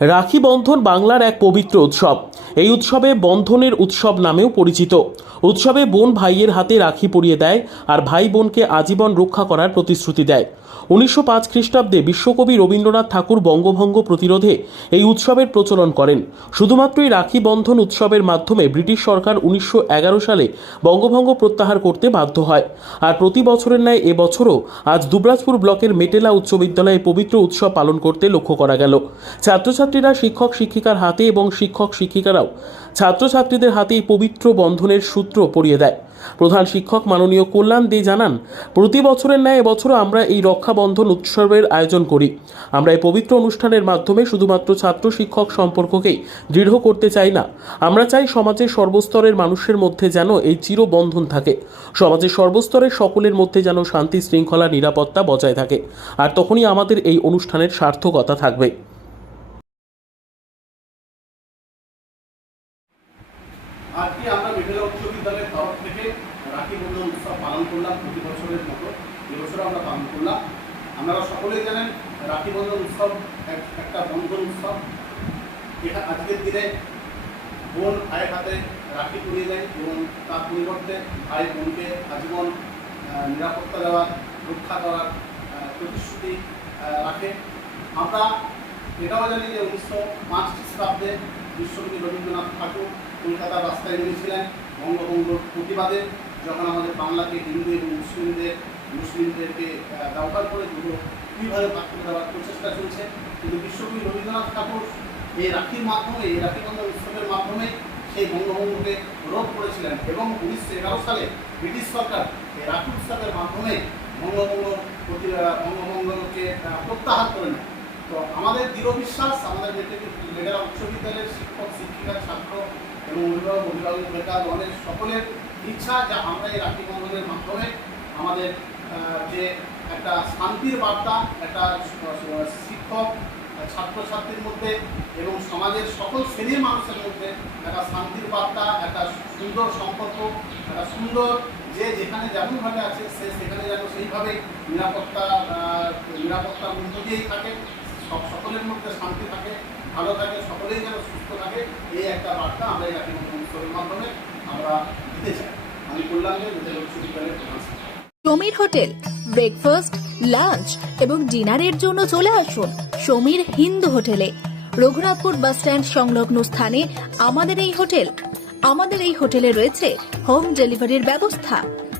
রাখি বন্ধন বাংলার এক পবিত্র উৎসব। এই উৎসবে বন্ধনের উৎসব নামেও পরিচিত। উৎসবে বোন ভাইয়ের হাতে রাখি পরিয়ে দেয় আর ভাই বোনকে আজীবন রক্ষা করার প্রতিশ্রুতি দেয়। উনিশশো পাঁচ খ্রিস্টাব্দে বিশ্বকবি রবীন্দ্রনাথ ঠাকুর বঙ্গভঙ্গ প্রতিরোধে এই উৎসবের প্রচলন করেন। শুধুমাত্রই রাখি বন্ধন উৎসবের মাধ্যমে ব্রিটিশ সরকার উনিশশো এগারো সালে বঙ্গভঙ্গ প্রত্যাহার করতে বাধ্য হয়। আর প্রতি বছরের ন্যায় এবছরও আজ দুবরাজপুর ব্লকের মেটেলা উচ্চ বিদ্যালয়ে পবিত্র উৎসব পালন করতে লক্ষ্য করা গেল। ছাত্রছাত্রীরা, শিক্ষক শিক্ষিকার হাতে এবং শিক্ষক শিক্ষিকারাও ছাত্রছাত্রীদের হাতে পবিত্র বন্ধনের সূত্র পরিয়ে দেয়। প্রধান শিক্ষক মাননীয় কল্যাণ দে জানান, প্রতি বছরের ন্যায় এবছরও আমরা এই রক্ষাবন্ধন উৎসবের আয়োজন করি। আমরা এই পবিত্র অনুষ্ঠানের মাধ্যমে শুধুমাত্র ছাত্র শিক্ষক সম্পর্ককেই দৃঢ় করতে চাই না। আমরা চাই সমাজের সর্বস্তরের মানুষের মধ্যে যেন এই চিরবন্ধন থাকে। সমাজের সর্বস্তরের সকলের মধ্যে যেন শান্তি শৃঙ্খলা, নিরাপত্তা বজায় থাকে। আর তখনই আমাদের এই অনুষ্ঠানের সার্থকতা থাকবে। আজকে আমরা মেঘেলা উচ্চ বিদ্যালয়ের তরফ থেকে রাখি বন্ধন উৎসব পালন করলাম প্রতি বছরের মতো। এবছরও আমরা পালন করলাম। আপনারা সকলেই জানেন, রাখি বন্ধন উৎসব এক- একটা বন্ধন উৎসব। এটা আজকের দিনে বোন ভাইয়ের হাতে রাখি পরিয়ে দেয় এবং তার পরিবর্তে ভাই বোনকে আজীবন নিরাপত্তা দেওয়ার, রক্ষা করার প্রতিশ্রুতি রাখে। আমরা এটাও জানি যে উনিশশো পাঁচ খ্রিস্টাব্দে বিশ্বকবি রবীন্দ্রনাথ ঠাকুর কলকাতার রাস্তায় নেমেছিলেন বঙ্গভঙ্গর প্রতিবাদে, যখন আমাদের বাংলাকে হিন্দু এবং মুসলিমদের, মুসলিমদেরকে ব্যবহার করে দুটো দুইভাবে ভাগ দেওয়ার প্রচেষ্টা চলছে, কিন্তু বিশ্বকবি রবীন্দ্রনাথ ঠাকুর এই রাখির মাধ্যমে, এই রাখি বন্ধন উৎসবের মাধ্যমে সেই বঙ্গভঙ্গকে রোধ করেছিলেন এবং উনিশশো এগারো সালে ব্রিটিশ সরকার এই রাখি উৎসবের মাধ্যমে বঙ্গভঙ্গ প্রতি বঙ্গভঙ্গকে প্রত্যাহার করে নেয় তো আমাদের দৃঢ় বিশ্বাস, আমাদের মেঘেলা উচ্চ বিদ্যালয়ের শিক্ষক, শিক্ষিকা, ছাত্র এবং অভিভাবক অভিভাবক বেকার অনেক সকলের ইচ্ছা যে আমরা এই রাখি বন্ধনের মাধ্যমে আমাদের যে একটা শান্তির বার্তা, একটা শিক্ষক, ছাত্রছাত্রীর মধ্যে এবং সমাজের সকল শ্রেণির মানুষের মধ্যে একটা শান্তির বার্তা, একটা সুন্দর সম্পর্ক, একটা সুন্দর যে যেখানে যেমনভাবে আছে, সে সেখানে যেন সেইভাবে নিরাপত্তা নিরাপত্তার মধ্য দিয়েই থাকে। সব সকলের মধ্যে শান্তি থাকে, ভালো থাকে, সকলেই যেন সুস্থ থাকে, এই একটা বার্তা আমরা এই রাখি উৎসবের মাধ্যমে আমরা দিতে চাই। আমি কল্যাণকে মেঘালয় উচ্চ বিদ্যালয়ের প্রধান সমীর হোটেল ব্রেকফাস্ট লাঞ্চ এবং ডিনারের জন্য চলে আসুন সমীর হিন্দু হোটেলে। রঘুনাথপুর বাস স্ট্যান্ড সংলগ্ন স্থানে আমাদের এই হোটেল। আমাদের এই হোটেলে রয়েছে হোম ডেলিভারির ব্যবস্থা।